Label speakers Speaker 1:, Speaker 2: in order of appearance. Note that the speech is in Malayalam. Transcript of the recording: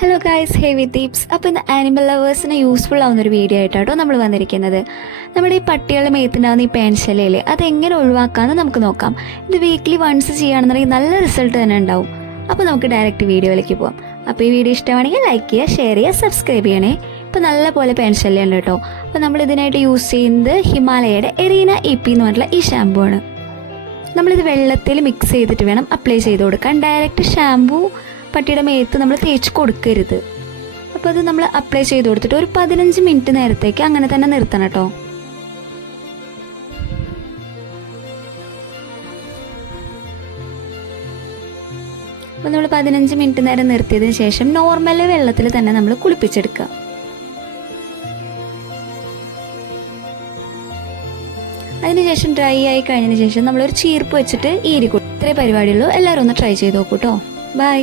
Speaker 1: ഹലോ ഗായ്സ് ഹെവി ദീപ്സ് അപ്പോൾ ഇന്ന് ആനിമൽ ലവേഴ്സിന് യൂസ്ഫുൾ ആവുന്ന ഒരു വീഡിയോ ആയിട്ടാട്ടോ നമ്മൾ വന്നിരിക്കുന്നത്. നമ്മുടെ ഈ പട്ടികളുടെ മേത്തുണ്ടാകുന്ന ഈ പേൻശലയിൽ അതെങ്ങനെ ഒഴിവാക്കാമെന്ന് നമുക്ക് നോക്കാം. ഇത് വീക്ക്ലി വൺസ് ചെയ്യുകയാണെന്നുണ്ടെങ്കിൽ നല്ല റിസൾട്ട് തന്നെ ഉണ്ടാവും. അപ്പോൾ നമുക്ക് ഡയറക്റ്റ് വീഡിയോയിലേക്ക് പോകാം അപ്പോൾ ഈ വീഡിയോ ഇഷ്ടമാണെങ്കിൽ ലൈക്ക് ചെയ്യുക ഷെയർ ചെയ്യുക സബ്സ്ക്രൈബ് ചെയ്യണേ. ഇപ്പോൾ നല്ല പോലെ പേൻശല്യുണ്ട് കേട്ടോ. അപ്പോൾ നമ്മൾ ഇതിനായിട്ട് യൂസ് ചെയ്യുന്നത് ഹിമാലയയുടെ എറീന ഇ പി എന്ന് പറഞ്ഞിട്ടുള്ള ഈ ഷാമ്പു ആണ്. നമ്മളിത് വെള്ളത്തിൽ മിക്സ് ചെയ്തിട്ട് വേണം അപ്ലൈ ചെയ്ത് കൊടുക്കാൻ. ഡയറക്റ്റ് ഷാമ്പൂ പട്ടിയുടെ മേത്ത് നമ്മൾ തേച്ച് കൊടുക്കരുത്. അപ്പോൾ അത് നമ്മൾ അപ്ലൈ ചെയ്ത് കൊടുത്തിട്ട് ഒരു പതിനഞ്ച് മിനിറ്റ് നേരത്തേക്ക് അങ്ങനെ തന്നെ നിർത്തണം കേട്ടോ. അപ്പോൾ നമ്മൾ പതിനഞ്ച് മിനിറ്റ് നേരം നിർത്തിയതിന് ശേഷം നോർമൽ വെള്ളത്തിൽ തന്നെ നമ്മൾ കുളിപ്പിച്ചെടുക്കുക. അതിനുശേഷം ഡ്രൈ ആയി കഴിഞ്ഞതിന് ശേഷം നമ്മളൊരു ചീർപ്പ് വെച്ചിട്ട് ഈരി കൊടുക്കും ഇത്രേ പരിപാടിയുള്ളൂ. എല്ലാവരും ഒന്ന് ട്രൈ ചെയ്ത് നോക്കൂ കേട്ടോ ബൈ